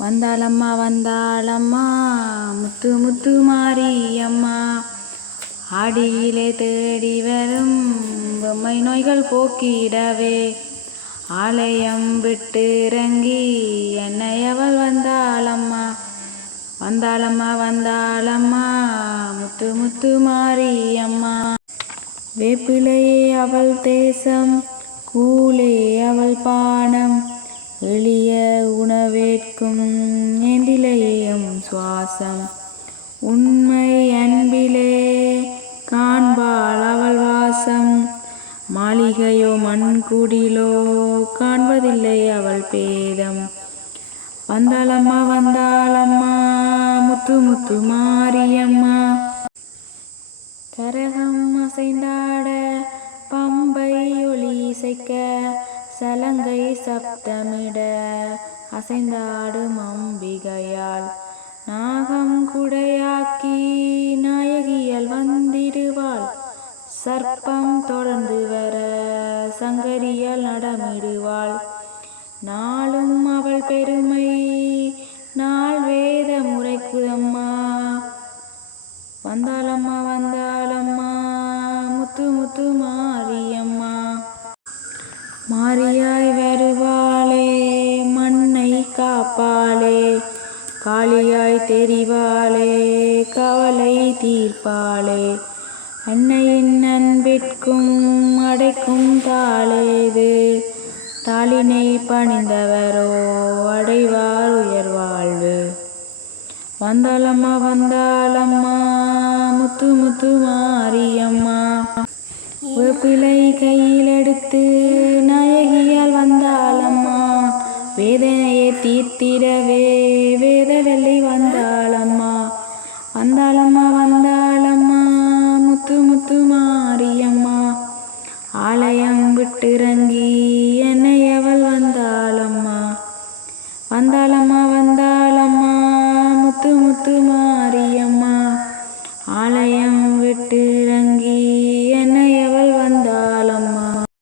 வந்தாளம்மா வந்தாளம்மா. முத்து முத்து மாரியம்மா ஆடியிலே தேடி வரும் பொம்மை நோய்கள் போக்கிடவே. ஆலயம் விட்டு இறங்கி என்னை அவள் வந்தாளம்மா. வந்தாளம்மா வந்தாளம்மா. முத்து முத்து மாரியம்மா வேப்பிலையே அவள் தேசம் கூலே அவள் பானம். எளிய உணவேற்கும் எந்திலேயும் சுவாசம். உண்மை அன்பிலே காண்பாள் அவள் வாசம். மாளிகையோ மண்குடிலோ காண்பதில்லை அவள் பேதம். வந்தாளம்மா வந்தாளம்மா முத்து முத்து மாரியம்மா. கரகம் அசைந்தாட பம்பை ஒளி இசைக்க சலங்கை சப்தமிட அசைந்தாடும் அம்பிகையால் நாகம் குடையாக்கி நாயகியால் வந்திடுவாள். சர்ப்பம் தொடர்ந்து வர சங்கரியால் நடமிடுவாள். நாளும் அவள் பெருமை நாள் வேத முறைக்குதம்மா. வந்தாளம்மா வந்தாளம்மா முத்து முத்துமா. தாயாய் வருவாளே மண்ணை காப்பாளே காளியாய் தெரிவாளே கவலை தீர்ப்பாளே. அன்னையின் அன்பிற்கும் அடைக்கும் தாளேது. தாளினை பணிந்தவரோ அடைவார் உயர் வாழ்வு. வந்தாளம்மா வந்தாளம்மா முத்து முத்து மாரியம்மா. பிழை கையில் எடுத்து வேதனையை தீர்த்திடவே வேதவெள்ளி வந்தாளம்மா. வந்தாளம்மா